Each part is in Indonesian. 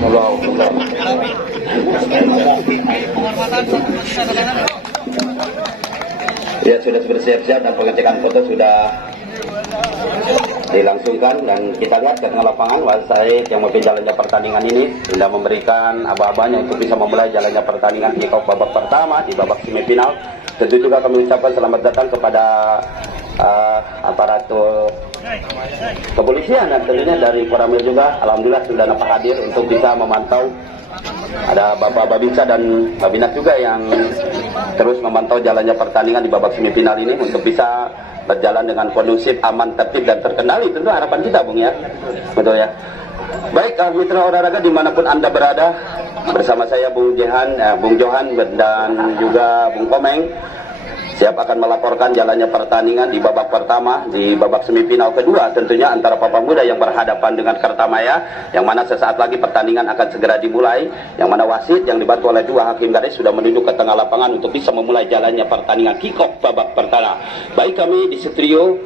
Ya, sudah bersiap-siap dan pengecekan foto sudah dilangsungkan, dan kita lihat ke tengah lapangan wasit yang memimpin jalannya pertandingan ini sudah memberikan aba-abanya untuk bisa memulai jalannya pertandingan kick off babak pertama di babak semifinal. Tentu juga kami ucapkan selamat datang kepada aparatur kepolisian dan tentunya dari Koramil juga. Alhamdulillah sudah dapat hadir untuk bisa memantau. Ada Bapak Babinsa dan Babinat juga yang terus memantau jalannya pertandingan di babak semifinal ini untuk bisa berjalan dengan kondusif, aman, tertib, dan terkendali. Tentu harapan kita, Bung, ya. Betul ya. Baik, mitra olahraga dimanapun Anda berada, bersama saya Bung Johan dan juga Bung Komeng siap akan melaporkan jalannya pertandingan di babak pertama, di babak semifinal kedua tentunya antara Papah Muda yang berhadapan dengan Kertamaya, yang mana sesaat lagi pertandingan akan segera dimulai, yang mana wasit yang dibantu oleh dua hakim garis sudah menuju ke tengah lapangan untuk bisa memulai jalannya pertandingan kick-off babak pertama. Baik, kami di studio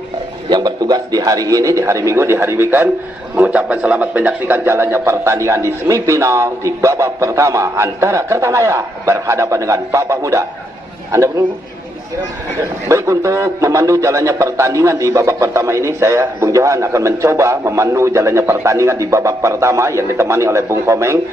yang bertugas di hari ini, di hari Minggu, di hari weekend, mengucapkan selamat menyaksikan jalannya pertandingan di semifinal di babak pertama antara Kertamaya berhadapan dengan Papah Muda. Anda dulu. Baik, untuk memandu jalannya pertandingan di babak pertama ini, saya Bung Johan akan mencoba memandu jalannya pertandingan di babak pertama yang ditemani oleh Bung Komeng,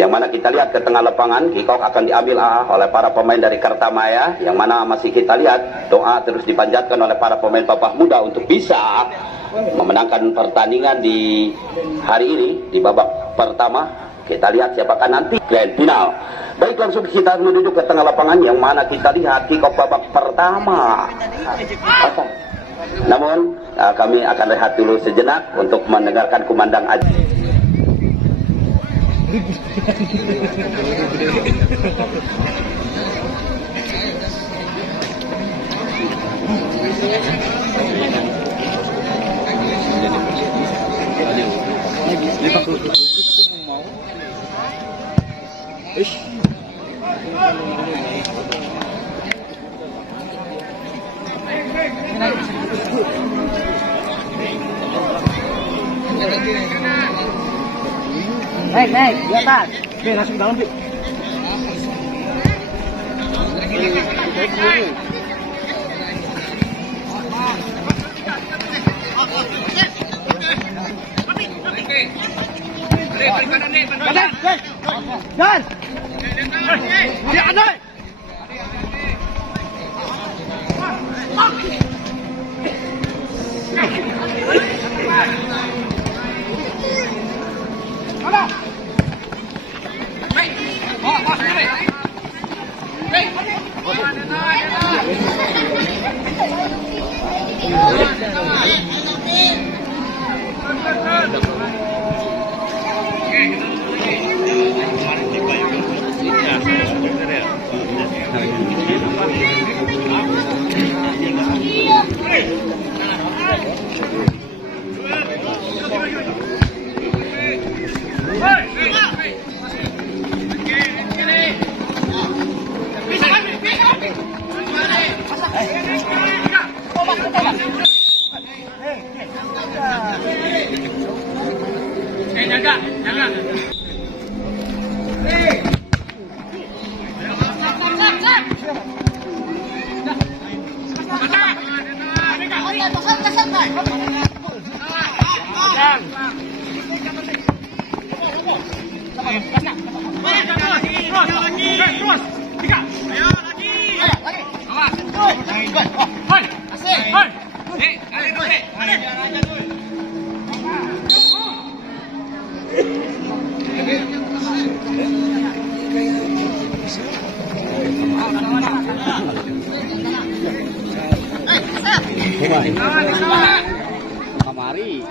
yang mana kita lihat ke tengah lapangan kick off akan diambil oleh para pemain dari Kertamaya, yang mana masih kita lihat doa terus dipanjatkan oleh para pemain Papah Muda untuk bisa memenangkan pertandingan di hari ini di babak pertama. Kita lihat siapakah nanti grand final. Baik, langsung kita menuju ke tengah lapangan yang mana kita lihat kick off babak pertama. Namun kami akan rehat dulu sejenak untuk mendengarkan kumandang aja. Naik, di atas. Oke, langsung dalam, Pi. Dan. Dia ada. Kamari.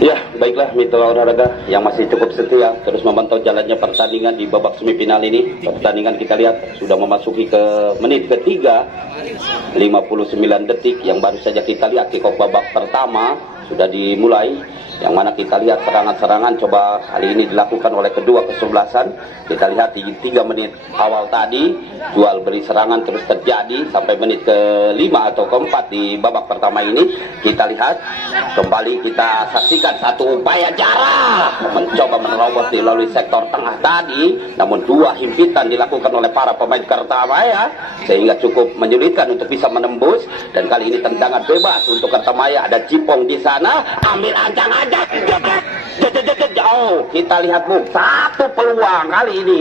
Ya, baiklah mitra olahraga yang masih cukup setia terus memantau jalannya pertandingan di babak semifinal ini. Pertandingan kita lihat sudah memasuki ke menit ketiga, 59 detik yang baru saja kita lihat kick off babak pertama sudah dimulai. Yang mana kita lihat serangan-serangan coba kali ini dilakukan oleh kedua kesebelasan. Kita lihat di 3 menit awal tadi jual beli serangan terus terjadi sampai menit ke-5 atau ke-4 di babak pertama ini. Kita lihat kembali, kita saksikan satu upaya Jarrah mencoba menerobos melalui sektor tengah tadi, namun 2 himpitan dilakukan oleh para pemain Kertamaya sehingga cukup menyulitkan untuk bisa menembus. Dan kali ini tendangan bebas untuk Kertamaya, ada Cipong di sana, ambil ancang aja. Oh, kita lihat Bu, satu peluang kali ini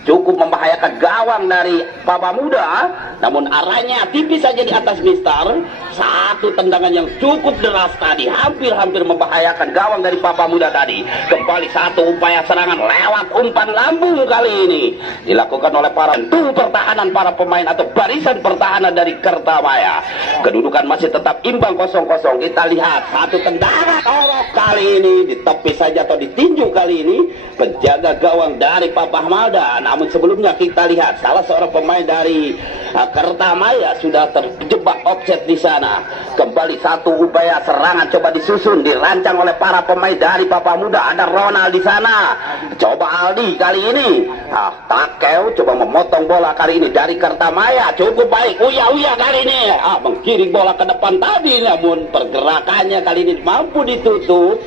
cukup membahayakan gawang dari Papa Muda, namun arahnya tipis saja di atas Mister. Satu tendangan yang cukup deras tadi, hampir-hampir membahayakan gawang dari Papa Muda tadi. Kembali satu upaya serangan lewat umpan lambung kali ini dilakukan oleh para pertahanan, para pemain atau barisan pertahanan dari Kertamaya. Kedudukan masih tetap imbang 0-0. Kita lihat satu tendangan orok kali ini ditepis saja atau ditinju kali ini penjaga gawang dari Papa Muda. Namun sebelumnya kita lihat salah seorang pemain dari Kertamaya sudah terjebak offset di sana. Kembali satu upaya serangan coba disusun, dirancang oleh para pemain dari Papa Muda. Ada Ronald di sana. Coba Aldi kali ini. Takeo coba memotong bola kali ini dari Kertamaya. Cukup baik. Uya kali ini. Menggiring bola ke depan tadi, namun pergerakannya kali ini mampu ditutup.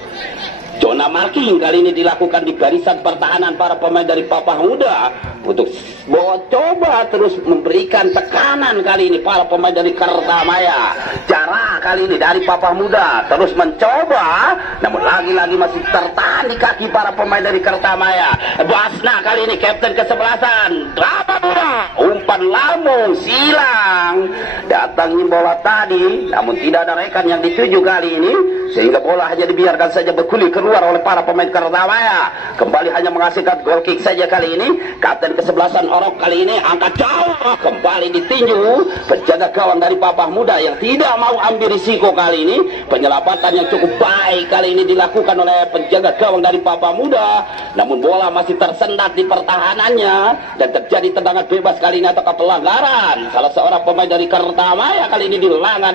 Zona marking kali ini dilakukan di barisan pertahanan para pemain dari Papa Muda untuk coba terus memberikan tekanan kali ini para pemain dari Kertamaya. Jarrah kali ini dari Papa Muda terus mencoba, namun lagi-lagi masih tertahan di kaki para pemain dari Kertamaya. Basna kali ini kapten kesebelasan Papa Muda, umpan lambung silang, datangi bola tadi, namun tidak ada rekan yang dituju kali ini sehingga bola hanya dibiarkan saja bergulir keluar oleh para pemain Kertamaya. Kembali hanya menghasilkan goal kick saja kali ini. Kapten kesebelasan Orok kali ini angkat jauh, kembali ditinju penjaga gawang dari Papa Muda yang tidak mau ambil risiko kali ini. Penyelamatan yang cukup baik kali ini dilakukan oleh penjaga gawang dari Papa Muda, namun bola masih tersendat di pertahanannya dan terjadi tendangan bebas kali ini atau pelanggaran. Salah seorang pemain dari Kertamaya kali ini dilangan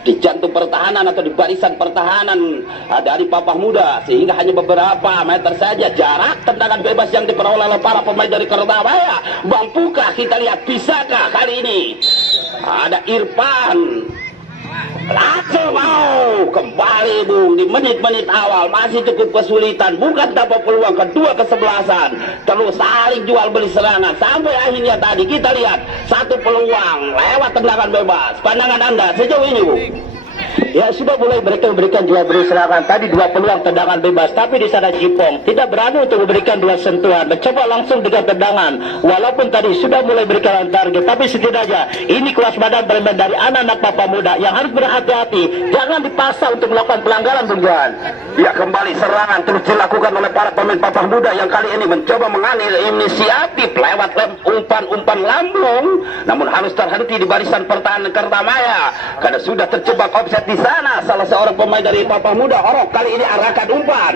di jantung pertahanan atau di barisan pertahanan dari Papa Muda, sehingga hanya beberapa meter saja jarak tendangan bebas yang diperoleh oleh para pemain dari Kertamaya. Mampukah kita lihat, bisakah kali ini? Ada Irfan langsung mau kembali Bung di menit-menit awal masih cukup kesulitan, bukan tanpa peluang. Kedua kesebelasan terus saling jual beli serangan sampai akhirnya tadi kita lihat satu peluang lewat tendangan bebas. Pandangan Anda sejauh ini Bung? Ya, sudah mulai mereka memberikan jual beli serangan. Tadi 2 peluang tendangan bebas, tapi di sana Cipong tidak berani untuk memberikan 2 sentuhan, mencoba langsung dengan tendangan. Walaupun tadi sudah mulai berikan target, tapi setidaknya ini kelas badan bermain dari anak-anak Papa Muda yang harus berhati-hati, jangan dipaksa untuk melakukan pelanggaran, Bung Johan. Ya, kembali serangan terus dilakukan oleh para pemain Papa Muda yang kali ini mencoba mengambil inisiatif lewat umpan-umpan lambung, namun harus terhenti di barisan pertahanan Kertamaya karena sudah terjebak offset di sana. Salah seorang pemain dari Papa Muda, Orok, kali ini arahkan umpan.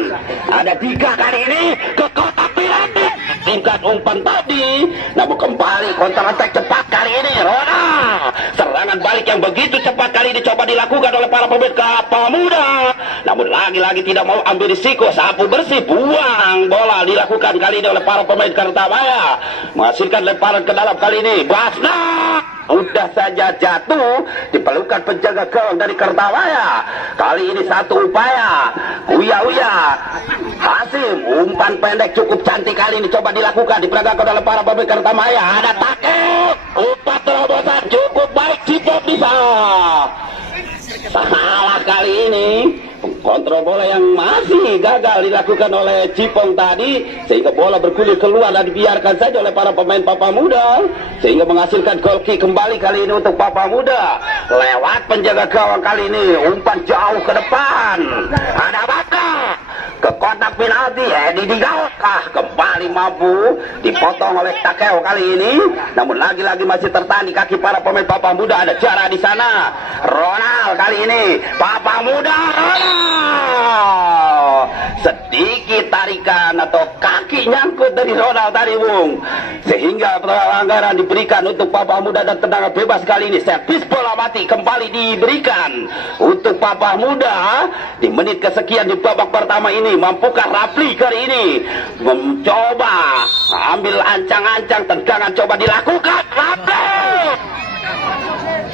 Ada Dika kali ini ke kotak penalti, tingkat umpan tadi, namun kembali counter attack cepat kali ini. Rona, serangan balik yang begitu cepat kali ini coba dilakukan oleh para pemain Papa Muda, namun lagi-lagi tidak mau ambil risiko, sapu bersih, buang bola dilakukan kali ini oleh para pemain Kertamaya, menghasilkan lemparan ke dalam kali ini. Basna udah saja jatuh dipelukan penjaga gawang dari Kertamaya. Kali ini satu upaya Uya Hasim, umpan pendek cukup cantik kali ini coba dilakukan, diperagakan oleh para pemain Kertamaya. Ada Take, umpan terobosan cukup baik, Cipok bisa salah kali ini. Kontrol bola yang masih gagal dilakukan oleh Cipong tadi, sehingga bola bergulir keluar dan dibiarkan saja oleh para pemain Papa Muda, sehingga menghasilkan gol kick kembali kali ini untuk Papa Muda. Lewat penjaga gawang kali ini, umpan jauh ke depan. Ada apa? Ke kotak penalti, Edi Digaukah kembali mampu dipotong oleh Takeo kali ini. Namun lagi-lagi masih tertahan di kaki para pemain Papa Muda. Ada Jara di sana. Ronald kali ini, Papa Muda, sedikit tarikan atau kaki nyangkut dari Ronald tadi, Bung, sehingga pelanggaran diberikan untuk Papa Muda dan tendangan bebas kali ini. Servis bola mati kembali diberikan untuk Papa Muda di menit kesekian di babak pertama ini. Mampukah Rafli kali ini mencoba ambil ancang-ancang tendangan, coba dilakukan. Rafli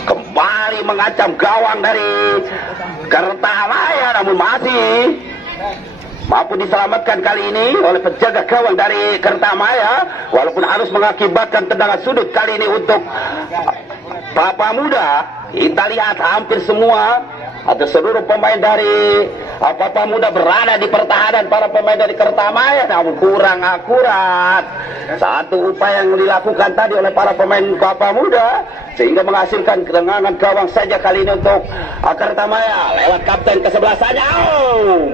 kembali mengancam gawang dari Kertamaya, namun masih mampu diselamatkan kali ini oleh penjaga gawang dari Kertamaya, walaupun harus mengakibatkan tendangan sudut kali ini untuk Papa Muda. Kita lihat hampir semua atau seluruh pemain dari Papa Muda berada di pertahanan para pemain dari Kertamaya, namun kurang akurat. Satu upaya yang dilakukan tadi oleh para pemain Papa Muda sehingga menghasilkan kedengangan gawang saja kali ini untuk Kertamaya. Lewat kapten ke-11 saja,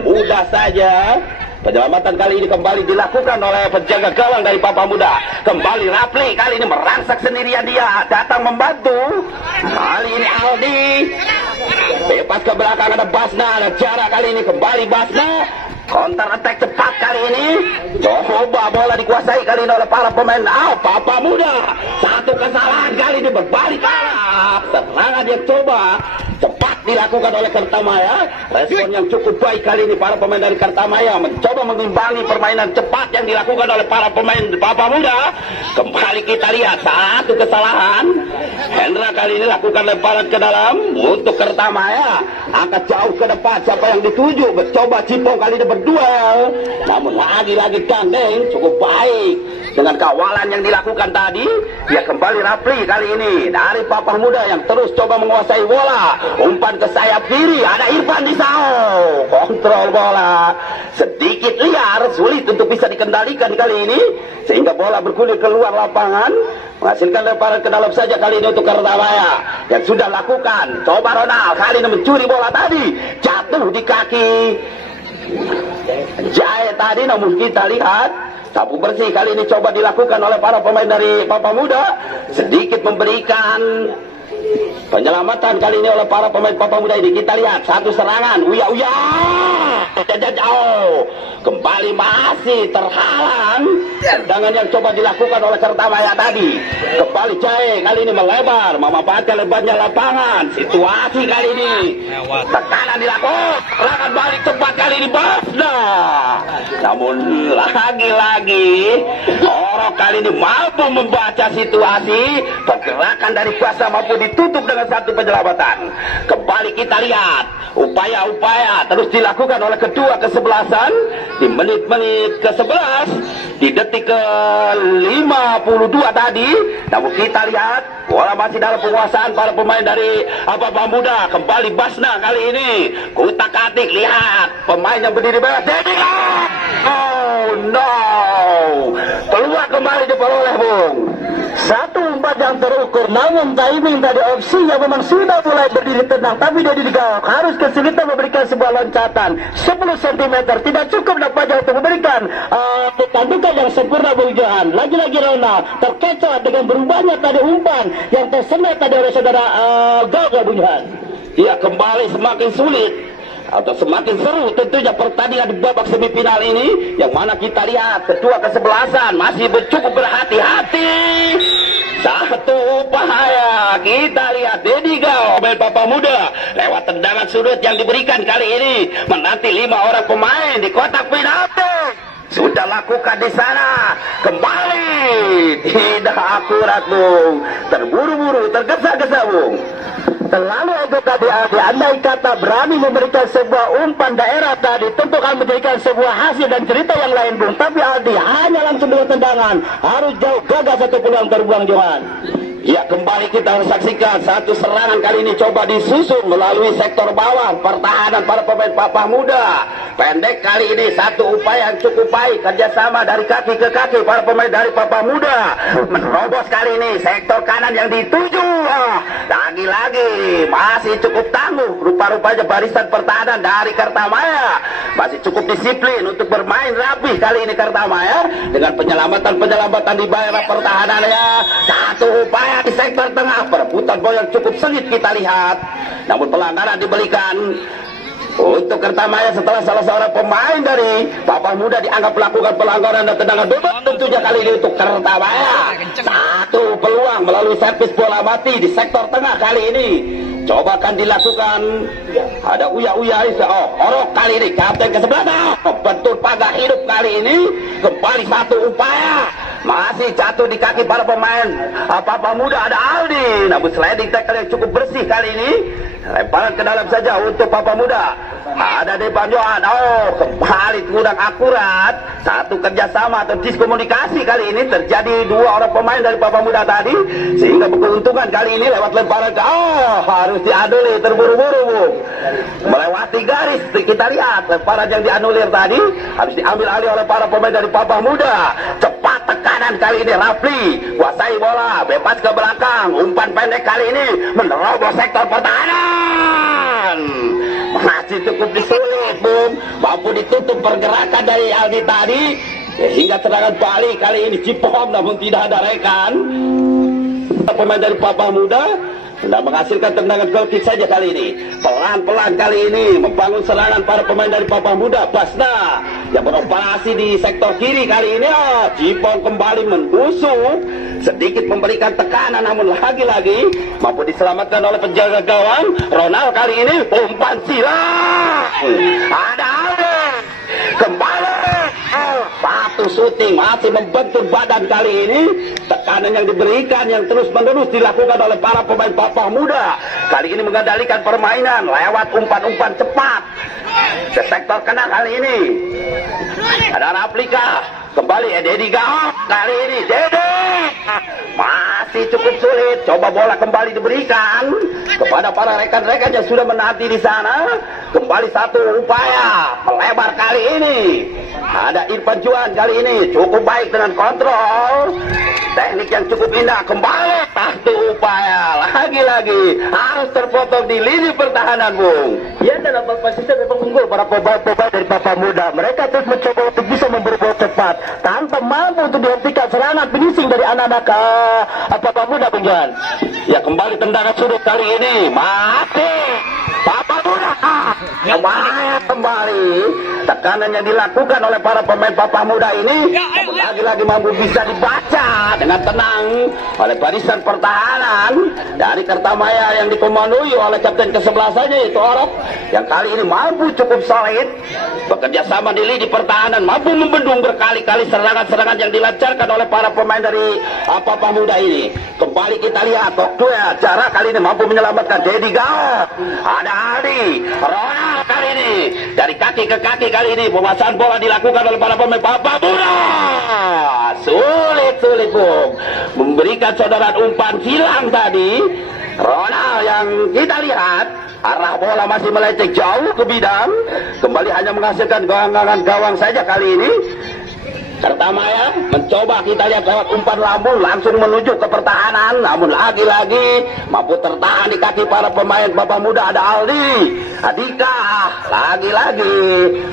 mudah saja. Penyelamatan kali ini kembali dilakukan oleh penjaga gawang dari Papa Muda. Kembali Rafli kali ini merangsak sendirian, dia datang membantu. Kali ini Aldi bebas ke belakang, ada Basna, ada Jara kali ini, kembali Basna. Counter attack cepat kali ini. Coba bola dikuasai kali ini oleh para pemain Papa Muda. Satu kesalahan kali ini berbalik arah. Serangan dia coba cepat dilakukan oleh Kertamaya. Respon yang cukup baik kali ini para pemain dari Kertamaya mencoba mengimbangi permainan cepat yang dilakukan oleh para pemain Papa Muda. Kembali kita lihat satu kesalahan. Hendra kali ini lakukan lemparan ke dalam untuk Kertamaya. Angkat jauh ke depan, siapa yang dituju? Mencoba Cipong kali ini berduel. Namun lagi-lagi Gandeng cukup baik dengan kawalan yang dilakukan tadi. Dia kembali Rafli kali ini dari Papa Muda yang terus coba menguasai bola. Umpan ke sayap kiri, ada Irfan di Sao. Kontrol bola sedikit liar, sulit untuk bisa dikendalikan kali ini, sehingga bola bergulir keluar lapangan, menghasilkan lemparan ke dalam saja kali ini untuk Kertamaya yang sudah lakukan. Coba Ronald kali ini mencuri bola tadi, jatuh di kaki Jae tadi, namun kita lihat sapu bersih kali ini coba dilakukan oleh para pemain dari Papa Muda, sedikit memberikan penyelamatan kali ini oleh para pemain Papa Muda ini. Kita lihat satu serangan, Uya jauh, kembali masih terhalang tendangan yang coba dilakukan oleh Kertamaya tadi. Kembali Jae kali ini melebar, memanfaatkan lebarnya lapangan. Situasi kali ini tekanan dilakukan, serangan balik cepat kali ini Basna. Namun lagi-lagi Orok kali ini mampu membaca situasi. Pergerakan dari Basna mampu ditutup dengan satu penyelamatan. Kembali kita lihat upaya-upaya terus dilakukan oleh kedua kesebelasan di menit-menit ke-11, di detik ke-52 tadi. Namun kita lihat bola masih dalam penguasaan para pemain dari Papa Muda. Kembali Basna kali ini kutak-atik, lihat pemain yang berdiri bebas. Oh no, keluar kembali diperoleh, Bung. Satu umpan yang terukur, namun timing tadi opsinya memang sudah mulai berdiri tenang, tapi dia digawang harus kesulitan memberikan sebuah loncatan 10 cm, tidak cukup nampaknya untuk memberikan tandukan yang sempurna, Bung Johan. Lagi-lagi Ronald terkecoh dengan berubahnya tadi umpan yang tersendat tadi oleh saudara Gaga, Bung Johan. Ya, kembali semakin sulit atau semakin seru tentunya pertandingan di babak semifinal ini, yang mana kita lihat kedua kesebelasan masih cukup berhati-hati. Satu upaya kita lihat Dedi Gao pemain Papa Muda lewat tendangan sudut yang diberikan kali ini menanti 5 orang pemain di kotak penalti. Sudah lakukan di sana, kembali tidak akurat, Bung. Terburu-buru, tergesa-gesa, Bung. Terlalu ego tadi Aldi, andai kata berani memberikan sebuah umpan daerah tadi, tentu akan menjadikan sebuah hasil dan cerita yang lain, Bung. Tapi Aldi hanya langsung dengan tendangan, harus jauh, gagal satu peluang terbuang, Johan. Ya, kembali kita saksikan satu serangan kali ini coba disusun melalui sektor bawah pertahanan para pemain Papah Muda. Pendek kali ini satu upaya yang cukup baik, kerjasama dari kaki ke kaki para pemain dari Papah Muda. Menerobos kali ini sektor kanan yang dituju. Lagi-lagi masih cukup tangguh. Rupa-rupanya barisan pertahanan dari Kartamaya masih cukup disiplin untuk bermain rapi kali ini Kartamaya dengan penyelamatan di daerah pertahanannya. Satu upaya di sektor tengah, perebutan bola yang cukup sengit kita lihat, namun pelanggaran diberikan untuk Kartamaya setelah salah seorang pemain dari Papah Muda dianggap melakukan pelanggaran dan tendangan bebas. Tentunya kali ini untuk Kartamaya satu peluang melalui servis bola mati di sektor tengah kali ini coba akan dilakukan. Ada Uya Orok kali ini kapten ke-11 bentuk pagar hidup kali ini, kembali satu upaya masih jatuh di kaki para pemain Papah Muda. Ada Aldi, namun sliding tackle yang cukup bersih kali ini, lemparan ke dalam saja untuk Papah Muda. Ada Depan Johan, kembali kurang akurat. Satu kerjasama atau diskomunikasi kali ini terjadi dua orang pemain dari Papah Muda tadi, sehingga keuntungan kali ini lewat lemparan ke harus diaduli terburu-buru, Bung. Melewati garis kita lihat lemparan yang dianulir tadi harus diambil alih oleh para pemain dari Papah Muda. Cepat tekanan kali ini Rafli, kuasai bola, bebas ke belakang, umpan pendek kali ini menerobos sektor pertahanan. Masih cukup disulit, Bung. Mampu ditutup pergerakan dari Aldi tadi, hingga serangan balik kali ini Cipom namun tidak ada rekan. Pemain dari Papah Muda sudah menghasilkan tendangan goal kick saja kali ini. Pelan-pelan kali ini membangun serangan para pemain dari Papah Muda. Basna yang beroperasi di sektor kiri kali ini. Cipong kembali membusuk, sedikit memberikan tekanan, namun lagi-lagi mampu diselamatkan oleh penjaga gawang. Ronald kali ini umpan silang. Ada kembali satu syuting, masih membentur badan kali ini. Tekanan yang diberikan yang terus-menerus dilakukan oleh para pemain Papah Muda. Kali ini mengendalikan permainan lewat umpan-umpan cepat ke sektor kanan kali ini. Ada Raplika, kembali Dedi Gaot kali ini. Dedi masih cukup sulit, coba bola kembali diberikan kepada para rekan-rekan yang sudah menanti di sana. Kembali satu upaya melebar kali ini. Ada Irfan Juan kali ini cukup baik dengan kontrol, teknik yang cukup indah. Kembali satu upaya lagi-lagi harus terpotong di lini pertahanan, Bung. Ya, dalam posisi memang unggul para pemain dari Papah Muda. Mereka terus mencoba untuk bisa memberi bola cepat tanpa mampu untuk dihentikan serangan finishing dari anak-anak Papah Muda, Bung Johan. Ya, kembali tendangan sudut kali ini mati Papah Muda. Kembali tekanan yang dilakukan oleh para pemain Papah Muda ini lagi-lagi mampu bisa dibaca dengan tenang oleh barisan pertahanan dari Kartamaya yang dikomandoi oleh kapten ke-11 saja, itu Orok, yang kali ini mampu cukup solid bekerja sama di lini pertahanan, mampu membendung berkali-kali serangan-serangan yang dilancarkan oleh para pemain dari Papah Muda ini. Kembali kita lihat Tokdua cara kali ini mampu menyelamatkan Dedi Gao. Ada Aldi, Ronald kali ini dari kaki ke kaki kali ini penguasaan bola dilakukan oleh para pemain Papah Muda. Sulit, Bung, memberikan saudaraan umpan silang tadi. Ronald yang kita lihat arah bola masih melenceng jauh ke bidang, kembali hanya menghasilkan gawang-gawang gawang saja kali ini. Kartamaya mencoba kita lihat lewat umpan lambung langsung menuju ke pertahanan, namun lagi-lagi mampu tertahan di kaki para pemain Papah Muda. Ada Aldi, Adika, lagi-lagi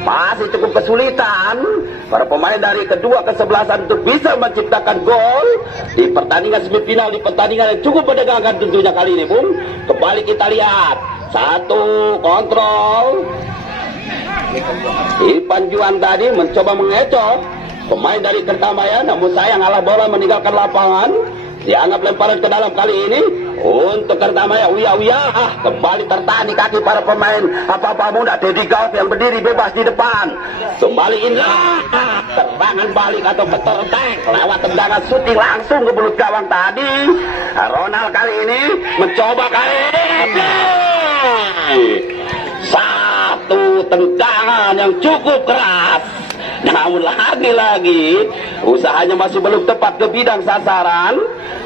masih cukup kesulitan para pemain dari kedua kesebelasan untuk bisa menciptakan gol di pertandingan semifinal, di pertandingan yang cukup menegangkan tentunya kali ini, Bung. Kembali kita lihat satu kontrol. Irfan Juan tadi mencoba mengecoh pemain dari Kartamaya, namun sayang alah bola meninggalkan lapangan. Dianggap lemparan ke dalam kali ini untuk Kartamaya. Uya kembali tertahan di kaki para pemain Papah Muda. Dedi Gaut yang berdiri bebas di depan. Kembali indah serangan balik atau counter attack lewat tendangan shooting langsung ke belut gawang tadi. Ronald kali ini mencoba kali ini satu tendangan yang cukup keras, namun lagi-lagi usahanya masih belum tepat ke bidang sasaran.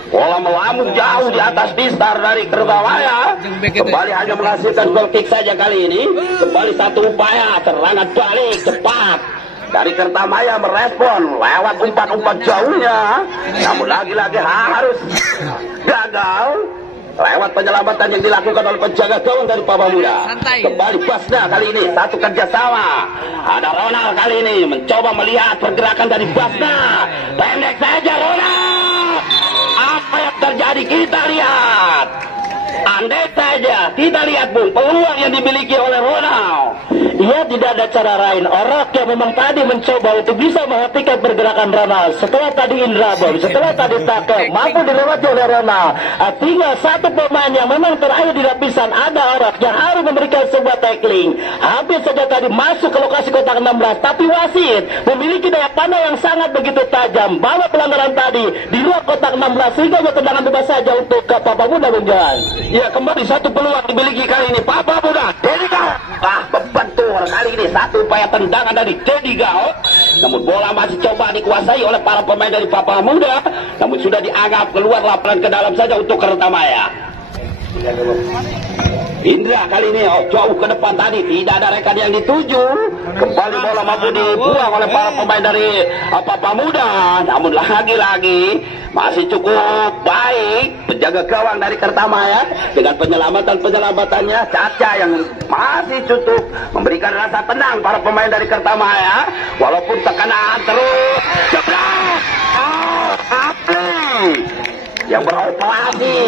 Bola melambung jauh di atas Bistar dari Kertamaya. Kembali hanya menghasilkan goal kick saja kali ini. Kembali satu upaya serangan balik cepat dari Kertamaya merespon lewat umpan-umpan jauhnya. Namun lagi-lagi harus gagal lewat penyelamatan yang dilakukan oleh penjaga gawang dari Papa Muda. Kembali Basna kali ini satu kerjasama. Ada Ronald kali ini mencoba melihat pergerakan dari Basna. Pendek saja Ronald. Apa yang terjadi kita lihat. Andai saja kita lihat Bung peluang yang dimiliki oleh Ronald. Ia tidak ada cara lain. Orok yang memang tadi mencoba untuk bisa menghentikan pergerakan Ronald. Setelah tadi Indra Bom, setelah tadi tackle, mampu dilewati oleh Ronald. Tinggal satu pemain yang memang terakhir di lapisan, ada Orok yang harus memberikan sebuah tackling. Hampir saja tadi masuk ke lokasi kotak 16, tapi wasit memiliki daya pandang yang sangat begitu tajam. Bawa pelanggaran tadi di luar kotak 16 sehingga tendangan bebas saja untuk Papa Muda Bung. Ya, kembali satu peluang dimiliki kali ini Papa Muda. Dediga membantu kali ini satu upaya tendangan dari Dediga. Namun bola masih coba dikuasai oleh para pemain dari Papa Muda. Namun sudah dianggap keluar lapangan ke dalam saja untuk Kertamaya. Indra kali ini jauh ke depan tadi, tidak ada rekan yang dituju. Kembali bola mampu dibuang oleh para pemain dari Papa Muda. Namun lagi-lagi masih cukup baik penjaga gawang dari Kertamaya dengan penyelamatan-penyelamatannya. Caca yang masih cukup memberikan rasa tenang para pemain dari Kertamaya. Walaupun tekanan terus jebrak. Yang beroperasi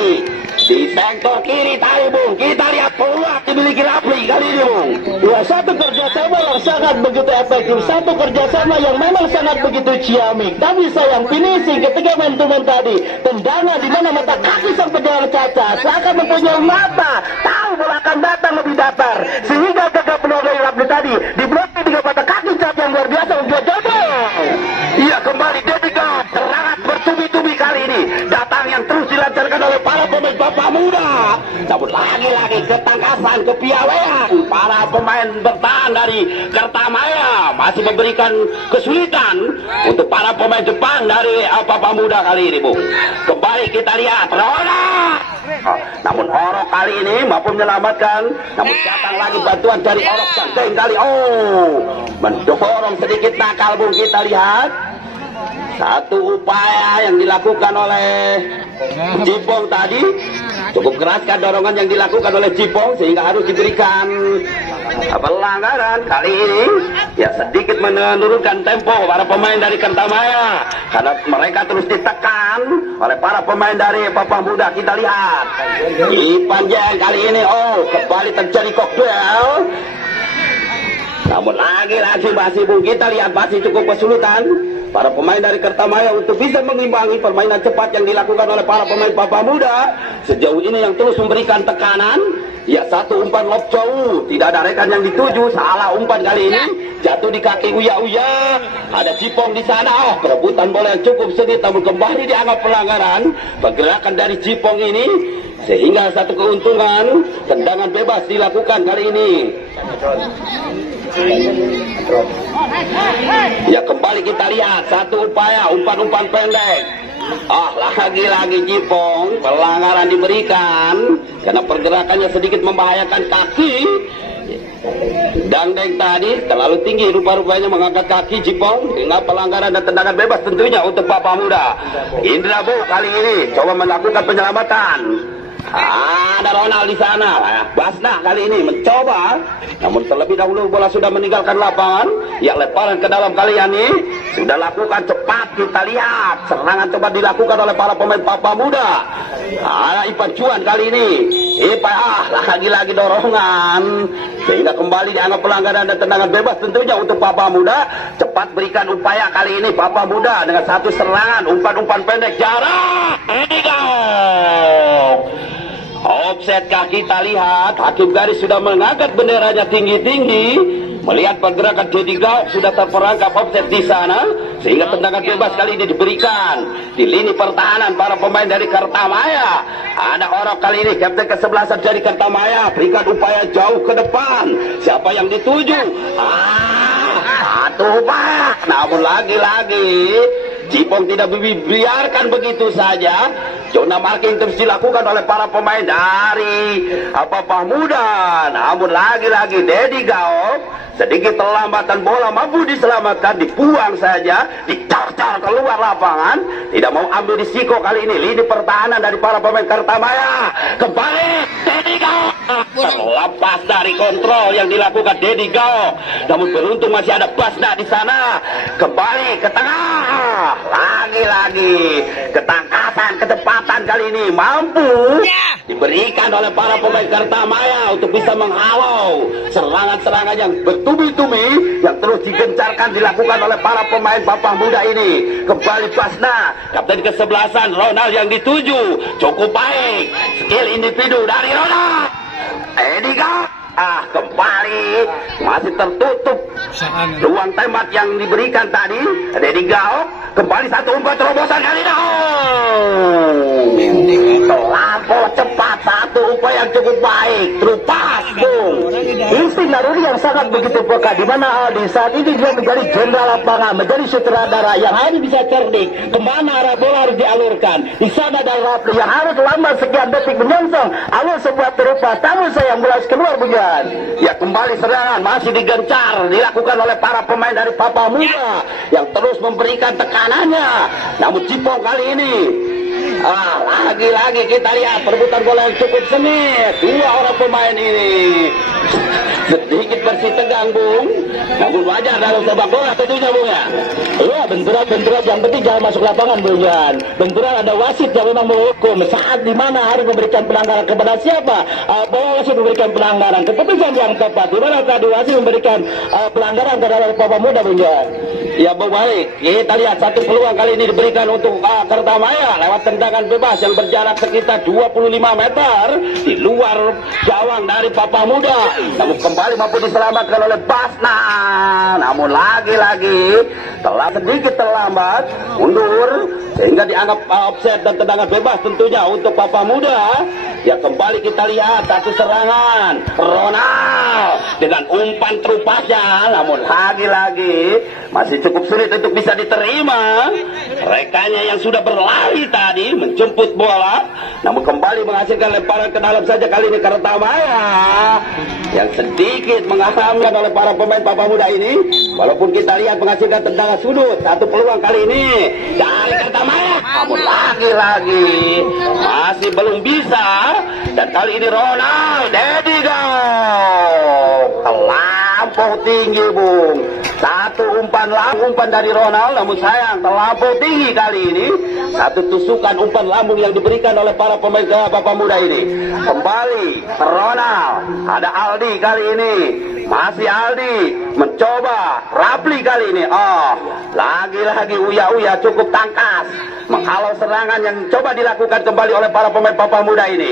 di sektor kiri tadi Bung. Kita lihat peluang dimiliki Rapli kali ini Bung. Ya, satu kerjasama yang sangat begitu efektif, satu kerjasama yang memang sangat begitu ciamik. Tapi sayang finishing ketika main-to-main tadi, tendangan di mana mata kaki sang pejalan Caca seakan mempunyai mata, tahu bola akan datang lebih datar, sehingga gagal peluang dari Rapli tadi diblokir dengan mata kaki Caca yang luar biasa untuk jodoh. Iya, kembali Dediga serangan bertubi-tubi kali ini, datang yang terus dilancarkan oleh para pemain Papa Muda. Namun lagi-lagi ketangkasan, kepiawaian para pemain bertahan dari Kertamaya masih memberikan kesulitan untuk para pemain Jepang dari Papa Muda kali ini Bung. Kembali kita lihat Ronald. Namun Orok kali ini mampu menyelamatkan. Namun datang lagi bantuan dari Orok Canteng kali. Mendorong sedikit nakal Bung. Kita lihat satu upaya yang dilakukan oleh Jipong tadi. Cukup keraskan dorongan yang dilakukan oleh Jipong sehingga harus diberikan pelanggaran kali ini. Ya, sedikit menurunkan tempo para pemain dari Kertamaya karena mereka terus ditekan oleh para pemain dari Papa Muda. Kita lihat Ipanjang kali ini kembali terjadi kokduel. Namun lagi-lagi masih Bung, kita lihat masih cukup kesulitan para pemain dari Kertamaya untuk bisa mengimbangi permainan cepat yang dilakukan oleh para pemain Papa Muda. Sejauh ini yang terus memberikan tekanan. Ya, satu umpan lob jauh, tidak ada rekan yang dituju. Salah umpan kali ini, jatuh di kaki Uya. Ada Jipong di sana. Perebutan bola yang cukup sengit, namun kembali dianggap pelanggaran. Pergerakan dari Jipong ini sehingga satu keuntungan tendangan bebas dilakukan kali ini. Ya, kembali kita lihat satu upaya umpan-umpan pendek. Lagi-lagi Jipong pelanggaran diberikan karena pergerakannya sedikit membahayakan kaki. Dangdeng tadi terlalu tinggi rupa-rupanya mengangkat kaki Jipong hingga pelanggaran dan tendangan bebas tentunya untuk Papa Muda. Indra Bu kali ini coba melakukan penyelamatan. Ada Ronald di sana. Basna kali ini mencoba, namun terlebih dahulu bola sudah meninggalkan lapangan. Ya, lemparan ke dalam kalian ini sudah lakukan cepat. Kita lihat serangan coba dilakukan oleh para pemain Papa Muda. Ipan Cuan kali ini. Lagi-lagi dorongan sehingga kembali dianggap pelanggaran dan tendangan bebas tentunya untuk Papa Muda. Cepat berikan upaya kali ini Papa Muda dengan satu serangan umpan-umpan pendek jarak. Offset kah kita lihat, hakim garis sudah mengangkat benderanya tinggi-tinggi. Melihat pergerakan Dediga sudah terperangkap offset di sana, sehingga tendangan bebas kali ini diberikan di lini pertahanan para pemain dari Kertamaya. Ada Orok kali ini, kapten ke-11 dari Kertamaya, berikan upaya jauh ke depan. Siapa yang dituju? Satu upaya, namun lagi-lagi Cipong tidak biarkan begitu saja. Zona marking terus dilakukan oleh para pemain dari Pemuda. Namun lagi-lagi Dedi Gao sedikit terlambat dan bola mampu diselamatkan, dibuang saja, dicar-car keluar lapangan. Tidak mau ambil risiko kali ini. Lini pertahanan dari para pemain Kertamaya. Kembali Dedi Gao. Terlepas dari kontrol yang dilakukan Dedi Gao. Namun beruntung masih ada Basna di sana. Kembali ke tengah. Lagi-lagi ketangkasan, kecepatan kali ini mampu diberikan oleh para pemain Kertamaya untuk bisa menghalau serangan-serangan yang bertubi-tubi yang terus digencarkan dilakukan oleh para pemain Pemuda ini. Kembali Basna, kapten ke-11 Ronald yang dituju, cukup baik skill individu dari Ronald. Ediga kembali masih tertutup ruang tembak yang diberikan tadi. Dedi Gao kembali satu umpan terobosan kali ini. Terlampau cepat, satu upaya yang cukup baik. Terupas, Bung. Insting Naruri yang sangat begitu peka, di mana Aldi saat ini dia menjadi jenderal lapangan, menjadi sutradara yang hanya bisa cerdik kemana arah bola harus dialurkan. Di sana ada Rapli yang harus lambat sekian detik menyongsong alur sebuah terupas. Namun sayang bola keluar, Bujan. Ya, kembali serangan masih digencar dilakukan oleh para pemain dari Pemuda yang terus memberikan tekanannya. Namun Cipong kali ini lagi-lagi kita lihat perebutan bola yang cukup sengit. Dua orang pemain ini sedikit bersih tegang, Bung. Namun wajar dalam sepak bola tentunya, Bung ya. Benturan yang penting jangan masuk lapangan, Bung Jan. Benturan ada wasit yang memang menghukum saat di mana harus memberikan pelanggaran kepada siapa. Bahwa wasit memberikan pelanggaran keputusan yang tepat. Di mana tadi wasit memberikan pelanggaran terhadap Pemuda, Bung Jan. Ya, baik. Kita lihat satu peluang kali ini diberikan untuk Kertamaya lewat tendangan bebas yang berjarak sekitar 25 meter di luar gawang dari Pemuda. Namun kembali mampu diselamatkan oleh Basna. Namun lagi-lagi telah sedikit terlambat, mundur sehingga dianggap offset dan tendangan bebas tentunya untuk Pemuda. Ya, kembali kita lihat satu serangan Ronald dengan umpan terupasnya. Namun lagi-lagi masih cukup sulit untuk bisa diterima. Rekannya yang sudah berlari tadi menjemput bola, namun kembali menghasilkan lemparan ke dalam saja kali ini Kertamaya yang sedikit menghambat oleh para pemain Pemuda ini. Walaupun kita lihat menghasilkan tendangan sudut, satu peluang kali ini dari Kertamaya, namun lagi-lagi masih belum bisa. Dan kali ini Ronald Dedi Gao terlampau tinggi, Bung. Satu umpan dari Ronald, namun sayang terlampau tinggi kali ini. Satu tusukan umpan lambung yang diberikan oleh para pemain Pemuda ini. Kembali Ronald, ada Aldi kali ini. Masih Aldi mencoba Rapli kali ini. Lagi-lagi Uya cukup tangkas menghalau serangan yang coba dilakukan kembali oleh para pemain Pemuda ini.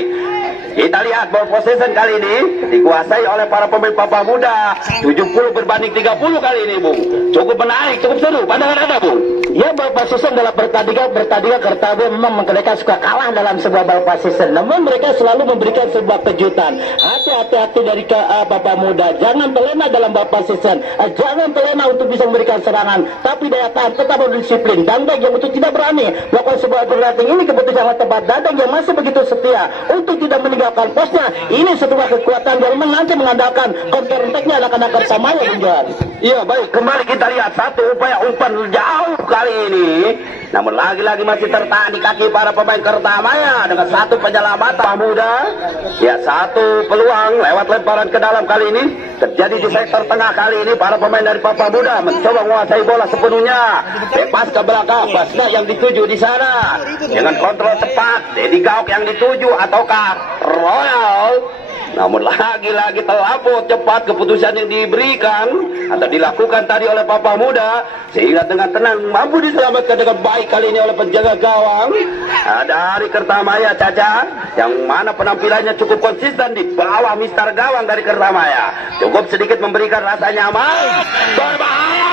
Kita lihat ball possession kali ini dikuasai oleh para pemain Pemuda 70 berbanding 30 kali ini, Bung. Cukup menarik, cukup seru. Pandangan Anda, Bung? Ya, ball possession dalam pertandingan Kertamaya memang mereka suka kalah dalam sebuah ball possession. Namun mereka selalu memberikan sebuah kejutan. Hati-hati dari Pemuda. Jangan terlena dalam ball possession. Jangan terlena untuk bisa memberikan serangan. Tapi daya tahan tetap berdisiplin. Dandang yang untuk tidak berani melakukan sebuah overlapping ini keputusan yang tepat. Dandang yang masih begitu setia untuk tidak meninggalkan posnya. Ini sebuah kekuatan yang nanti mengandalkan counter attack-nya anak-anak Kertamaya, Bung Jan. Iya, baik. Kembali kita lihat satu upaya umpan jauh kali ini. Namun lagi-lagi masih tertahan di kaki para pemain Kertamaya dengan satu penyelamatan Pemuda. Ya, satu peluang lewat lemparan ke dalam kali ini terjadi di sektor tengah kali ini. Para pemain dari Pemuda mencoba menguasai bola sepenuhnya. Lepas ke belakang, Basna yang dituju di sana dengan kontrol tepat. Dedi Gao yang dituju ataukah Royal. Namun lagi-lagi terlampau cepat keputusan yang diberikan atau dilakukan tadi oleh Pemuda sehingga dengan tenang mampu diselamatkan dengan baik kali ini oleh penjaga gawang dari Kertamaya, Caca, yang mana penampilannya cukup konsisten di bawah mister gawang dari Kertamaya. Cukup sedikit memberikan rasa nyaman. Berbahaya.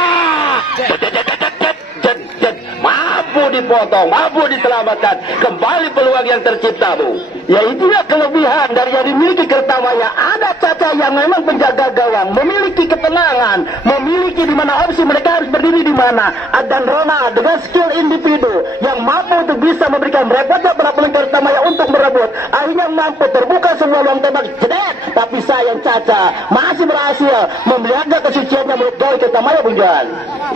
Mampu dipotong, mampu diselamatkan. Kembali peluang yang tercipta, Bung. Ya itulah kelebihan dari yang dimiliki Kertamaya. Ada Caca yang memang penjaga gawang, memiliki ketenangan, memiliki di mana opsi mereka harus berdiri di mana. Dan Ronald dengan skill individu yang mampu untuk bisa memberikan repotnya para pemain Kertamaya untuk merebut. Akhirnya mampu terbuka semua ruang tembak, jedet. Tapi sayang Caca masih berhasil memperlihatkan kesuciannya menurut gawang Kertamaya, Bung Johan.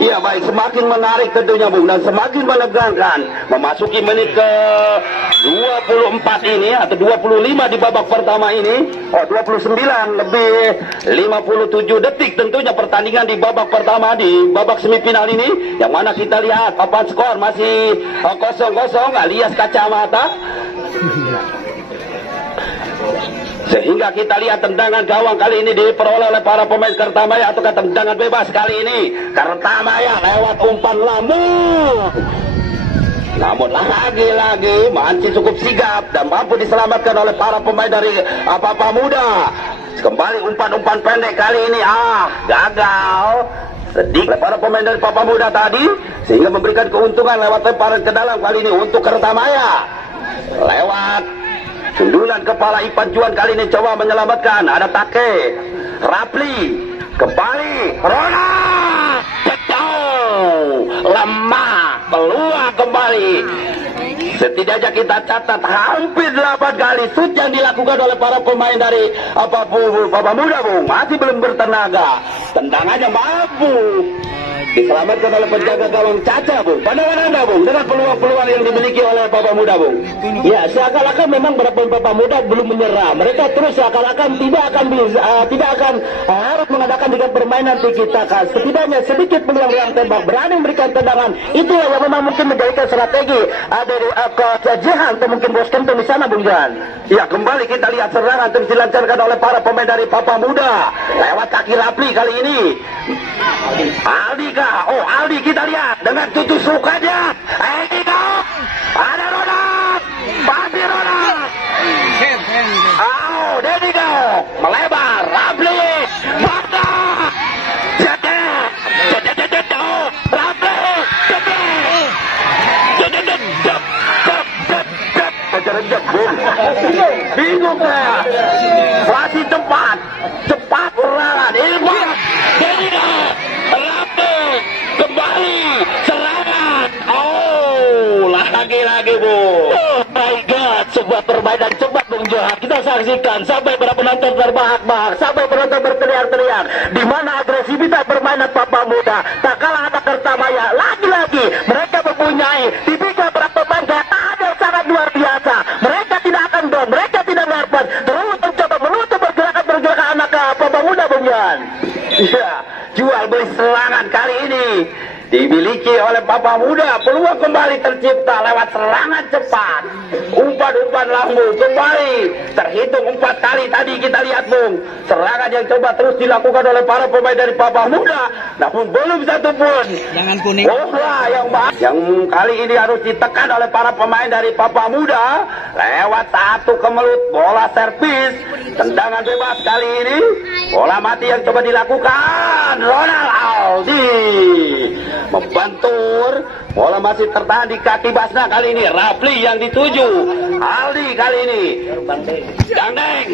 Iya baik, semakin menarik tentunya Bung, dan semakin menegangkan. Memasuki menit ke 24 ini atau 25 di babak pertama ini, 29 lebih 57 detik tentunya pertandingan di babak pertama di babak semifinal ini, yang mana kita lihat papan skor masih 0-0 alias kacamata. Sehingga kita lihat tendangan gawang kali ini diperoleh oleh para pemain Kertamaya atau tendangan bebas kali ini Kertamaya lewat umpan lambung. Namun lagi-lagi Manci cukup sigap dan mampu diselamatkan oleh para pemain dari Papa Muda. Kembali umpan-umpan pendek kali ini, gagal. Sedikit oleh para pemain dari Papa Muda tadi, sehingga memberikan keuntungan lewat lemparan ke dalam kali ini untuk Kertamaya. Lewat sundulan kepala Ipan Juan kali ini coba menyelamatkan. Ada Take, Rapli, kembali Ronald, lemah, keluar kembali. Setidaknya kita catat hampir 8 kali shoot yang dilakukan oleh para pemain dari Papa Muda, Bung. Masih belum bertenaga. Tendangannya mampu diselamatkan oleh penjaga gawang Caca, Bung. Pandangan Anda, Bung, dengan peluang-peluang yang dimiliki oleh Papa Muda, Bung? Ya, seakan-akan memang beberapa Papa Muda belum menyerah. Mereka terus seakan-akan tidak akan harus mengadakan dengan permainan tiki-taka. Setidaknya sedikit peluang yang tembak, berani memberikan tendangan. Itulah yang memang mungkin menjadikan strategi dari Coach Jihan atau mungkin Bos Kentong di sana, Bung Johan. Ya, kembali kita lihat serangan terus dilancarkan oleh para pemain dari Papa Muda lewat kaki Rapli kali ini. Aldi kita lihat dengan tutusukannya. Ada Ronald, pasti Ronald. Dedi Gao melebar, Rapli, mata, bingung saya. Masih cepat serangan. Dedi Gao, Rapli, kembali serangan. Lagi-lagi, Bu. Oh my God, sebuah permainan cepat, Bung Johan. Kita saksikan sampai para penonton terbahak-bahak, sampai penonton berteriak-teriak. Di mana agresivitas permainan Papa Muda tak kalah anak Kertamaya. Lagi-lagi mereka mempunyai tipikal para pemain yang sangat luar biasa. Mereka tidak akan down, mereka tidak nervous, terus mencoba menutup pergerakan anak Papa Muda, Bung Johan. Ya, jual beli serangan kali ini dimiliki oleh Papa Muda. Peluang kembali tercipta lewat serangan cepat, umpan-umpan lambung kembali terhitung 4 kali tadi kita lihat, Bung. Serangan yang coba terus dilakukan oleh para pemain dari Papa Muda, namun belum satu pun. Jangan kuning. Yang kali ini harus ditekan oleh para pemain dari Papa Muda lewat satu kemelut bola servis. Tendangan bebas kali ini, bola mati yang coba dilakukan Ronald Aldi membantur, bola masih tertahan di kaki Basna kali ini. Rapli yang dituju, Aldi kali ini, Dangdeng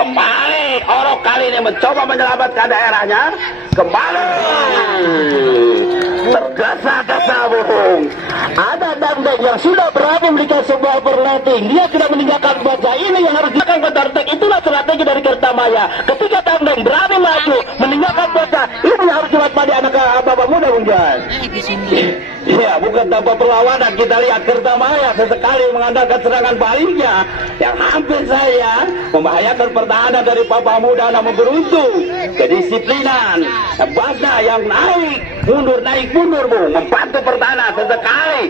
kembali, Orok kali ini mencoba menyelamatkan daerahnya, kembali tergesa-gesa, Bung. Ada Dangdeng yang sudah berani memberikan sebuah overlapping. Dia sudah meninggalkan baca. Ini yang harus dilakukan counter attack. Itulah strategi dari Kertamaya. Ketika Dangdeng berani maju meninggalkan baca, ini harus diwaspadai anak Papa Muda, Bung Johan. Ya, bukan tanpa perlawanan. Kita lihat Kertamaya sesekali mengandalkan serangan baliknya yang hampir saja membahayakan pertahanan dari Papa Muda, namun beruntung kedisiplinan Basna yang naik mundur, Bung, membantu pertahanan sesekali.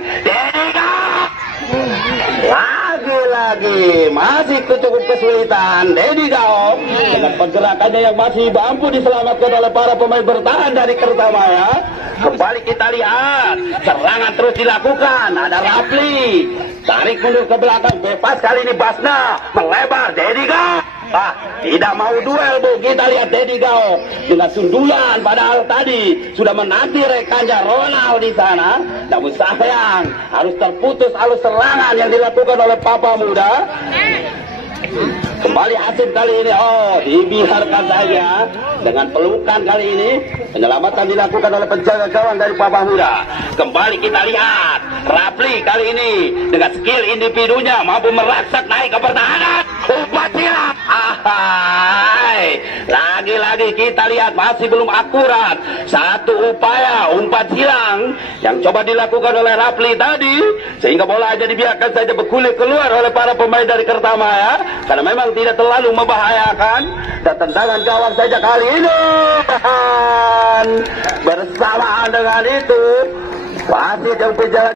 Lagi-lagi masih cukup kesulitan Dedi Gao dengan pergerakannya yang masih mampu diselamatkan oleh para pemain bertahan dari Kertamaya. Kembali kita lihat serangan terus dilakukan. Ada Rapli tarik mundur ke belakang, bebas kali ini Basna melebar. Dedi Gao tidak mau duel, Bu. Kita lihat Dedi Gao dengan sundulan, padahal tadi sudah menanti rekannya Ronald di sana. Namun sayang harus terputus alus serangan yang dilakukan oleh Papa Muda. Kembali Hasim kali ini, dibiarkan saja dengan pelukan kali ini. Penyelamatan dilakukan oleh penjaga gawang dari Papa Muda. Kembali kita lihat Rapli kali ini dengan skill individunya mampu merangsak naik ke pertahanan. Umpan silang. Lagi-lagi kita lihat masih belum akurat. Satu upaya umpan silang yang coba dilakukan oleh Rapli tadi, sehingga bola aja dibiarkan saja bergulir keluar oleh para pemain dari Kertamaya, karena memang tidak terlalu membahayakan. Dan tendangan gawang saja kali ini. Bersamaan dengan itu, wasit yang berjalan